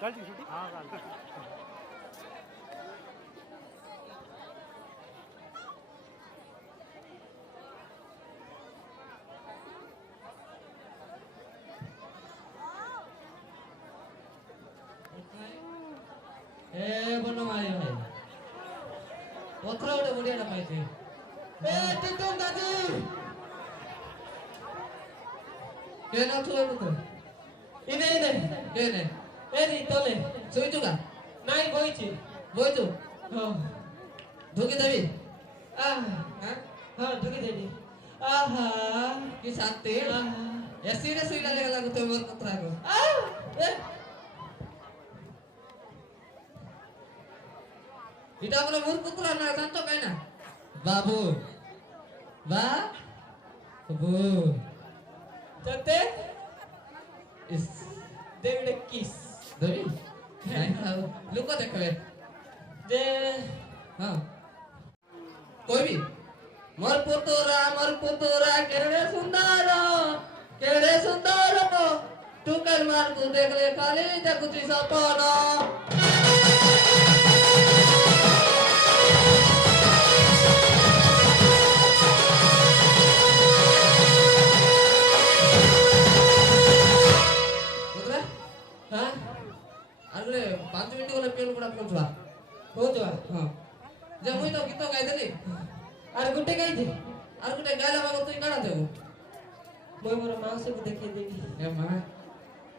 चलती छुट्टी हाँ बोलो मारी भाई पत्थर उठे बढ़िया ना पाई थी टिटम दादी ये ना तू पुत्र इने केने एरी तले सोई चुका नहीं बोई तू हाँ धोके देवी हाँ धोके देवी आहा कि साथे या सीरियस हुई लगे लागू तो मोर पत्रा को इटा अपना मोर पुत्र ना जानतो काय ना बाबू चलते इस देवड़े किस देवी नहीं लुको देखो दे हाँ कोई भी मोर पुतुरा केड़े सुंदर तू कल मार को देख ले खाली जगुती सपना हाँ अरे 5 मिनट को पेन पड़ा पहुंचवा हाँ जब मुई तो गीत गाई देली अरे गुटे गाई थी अरे गुटे गायला बाबा तू काढा देऊ मोय मोर माउसी को देखै देबी ए मां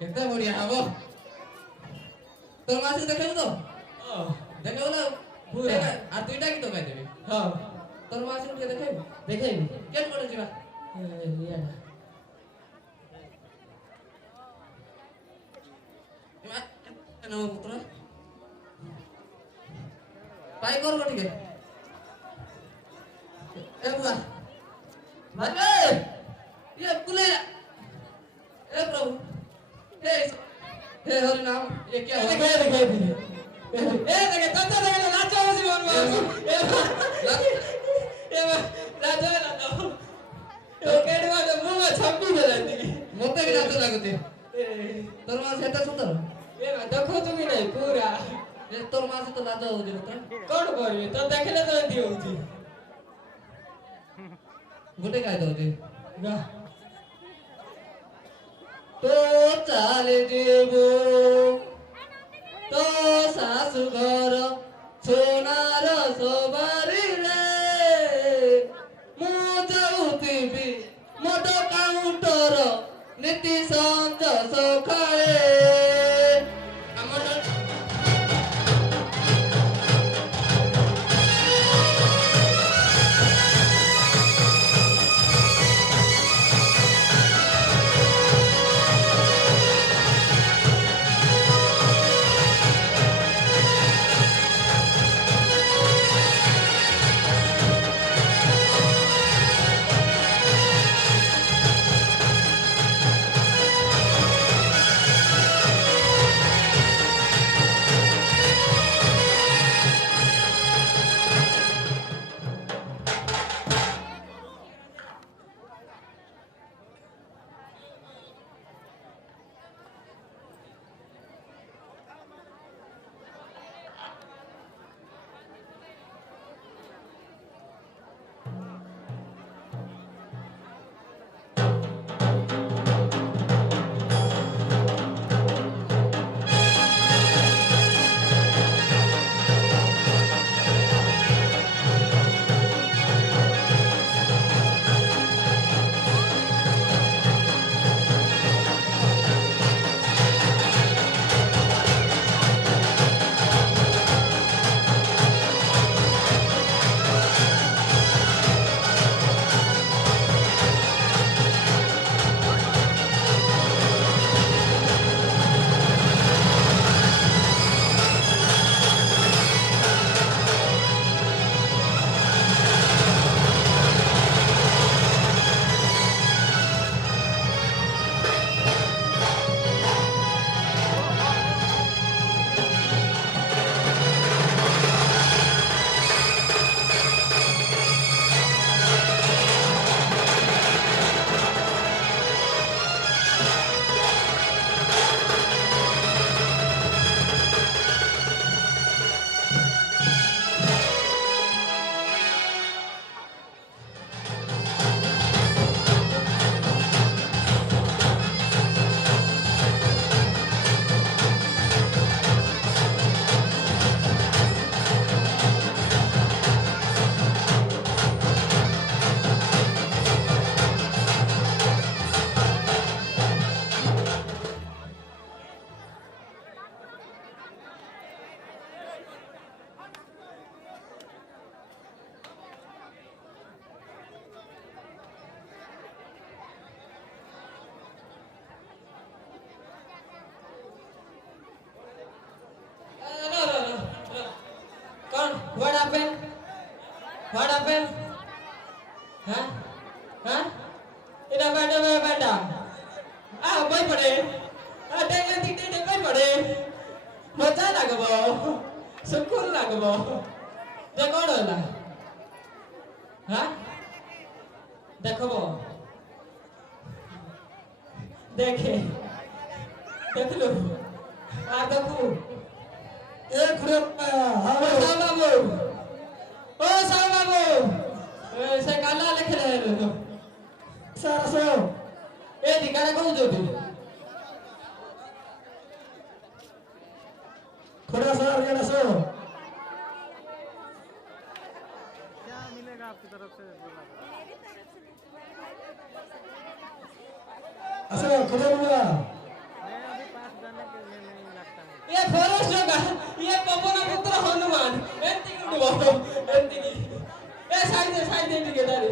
केते बढ़िया हबो तोर माउसी देखैबो तो देखैबो ना पूरा आ दुईटा गीत गाई देबी हां तोर माउसी को देखैबी केन कोन जीवा लिया नमो पुत्र ट्राई करो ठीक है ए बुआ भागे ये कुले ए प्रभु हे हरि नाम ये क्या हो देखे देखे तत्ता देखे नाचो उसी मन ए राजा ना तो केडवा तो मुंह छप्पी बजाती मोते भी नाचो लागते तोर मां सेटा सुंदर ए देखो तुम्ही नहीं पूरा ये तोर मां से तो लाजा हो जे तो कोन करबे तो देखले तो एती होउची गोटे काय दउते गा तो चाले देबो तो सासु घर सोनार सोबारी रे मु जाउतिबी मोटो काउंटर नीति संज सखाए बेन हाँ हाँ इधर बैठा भाई पड़े डेंगे तीटे भाई पड़े मजा लगबो सुकून लगबो जे कौन होला हाँ देखबो देखे देख लो देखू एक रुपया ओ साहब बाबू से काला लिख रहे हो सारा सो ए दिखाना कौन जो भी थोड़ा सा और जरा सो क्या मिलेगा आपकी तरफ से असो खुदा हुआ मैं अभी पास जाने के लिए नहीं लगता है ये फॉरेस्ट होगा ये पवन पुत्र हनुमान एंटी की बोलो एंटी की ए साइड दे के दारी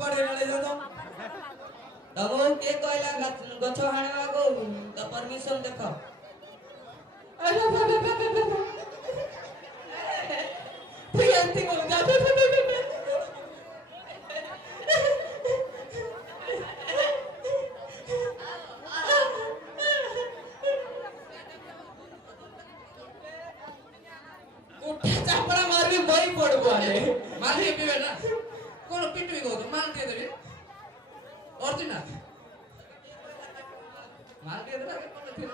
बड़े वाले जो तो दबो के कोइला गछ हाणवा को परमिशन देखो अरे ठीक एंटी को जा चापड़ा मार भी बड़ी पड़बो आले मार ही पीवे ना कोन पिटवी को तो मार दिए देबे और दिन ना मार दिए देबे कोन फिर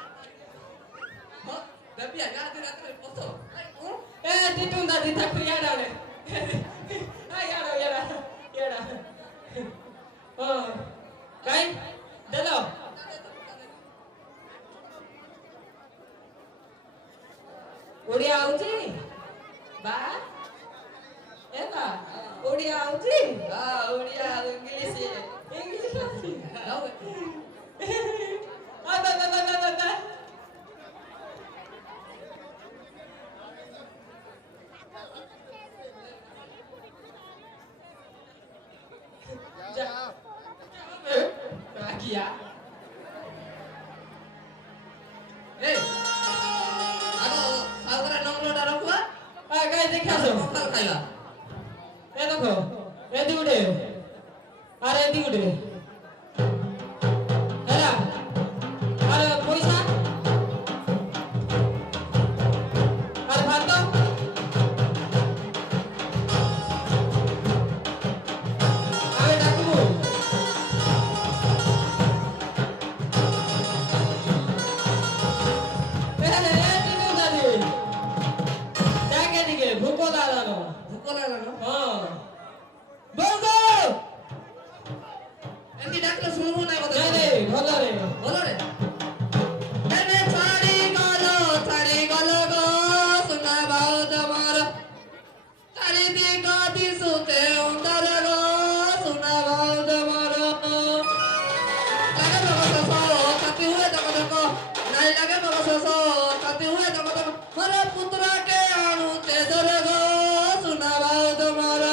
हां देबी आ गाड़ी रात में पोतो ए टिटुन दा दी तक याद आले आ यारा ओ काई दे दो ओडिया आउची बा एबा ओडिया आउची ओडिया इंग्लिश आउची आओ आ दा किया ए आनो सागरा नंगलो डारकुआ काय देखा सो पक्का खाइला ए देखो ए दिउडे अरे दिउडे हेला अरे पैसा अरे भात अरे डाकू भूको दादा भूको लागलो हाँ बोलो एंटी डाकलो सुनबो ना बता नहीं भलो रे बोलो रे एने छाड़ी गलो गो सुना बाऊ तमार छाड़ी दी गादी सुते उंदर गो सुना बाऊ तमार लगे बाबा सो कति हुए तको नहीं लगे बाबा सो कति हुए तको मरे पुत्र के आणु ते दर गो सुना बाऊ तमार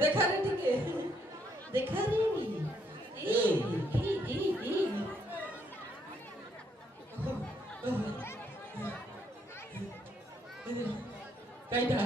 देखा रे ठीक है देखा रे ई कहीं था